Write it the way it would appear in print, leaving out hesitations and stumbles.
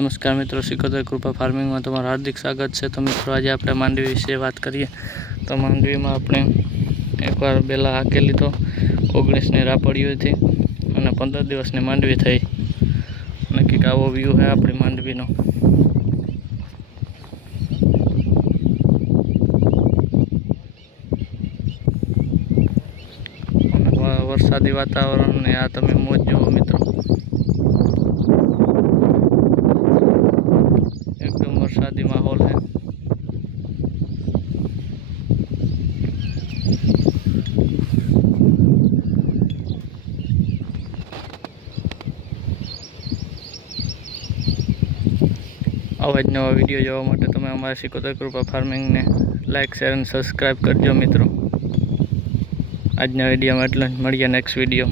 નમસ્કાર મિત્રો, સિકોતેર કૃપા ફાર્મિંગમાં તમારું હાર્દિક સ્વાગત છે। તો મિત્રો આજે આપણે માંડવી વિશે વાત કરીએ તો માંડવીમાં આપણે એકવાર પહેલાં હાકેલી તો 19ની રાહ પડી હતી અને 15 દિવસની માંડવી થઈ અને કંઈક આવો વ્યૂ છે આપણી માંડવીનો। વરસાદી વાતાવરણ ને આ તમે મોજ જુઓ મિત્રો, एकदम वरसादी माहौल है। आवा ज नवा विडियो जोवा माटे तमे अमारी सिकोतેર કૃપા फार्मिंग ने लाइक शेर और सब्सक्राइब करजो मित्रों। आजना विडियो में एटलुं ज, मळीए नेक्स्ट विडियो।